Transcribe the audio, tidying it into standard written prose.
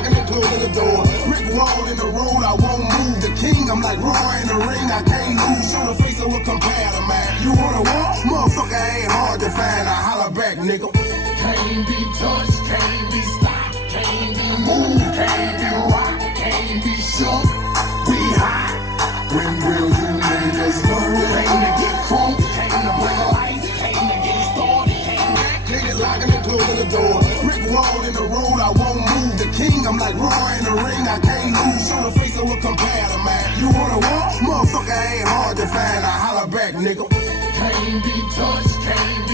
locking and closing the door. Rick Wall in the road, I won't move. The king, I'm like Roy in the ring, I can't lose. Show the face, I will compare to man. You wanna war? Motherfucker ain't hard to find. I holler back, nigga. Can't be touched, can't be stopped, can't be moved, can't be rocked, can't be shook. We hot. When will you niggas learn? Came to get crunk, came to bring life, came to get started, came back. Niggas locking and closing the door. Rick Wall in the road, I won't move. The king, I'm like Roy in the ring, I can't lose. Show the face, I will compare to man. You wanna war? Motherfucker ain't hard to find. I holler back, nigga. Can't be touched, can't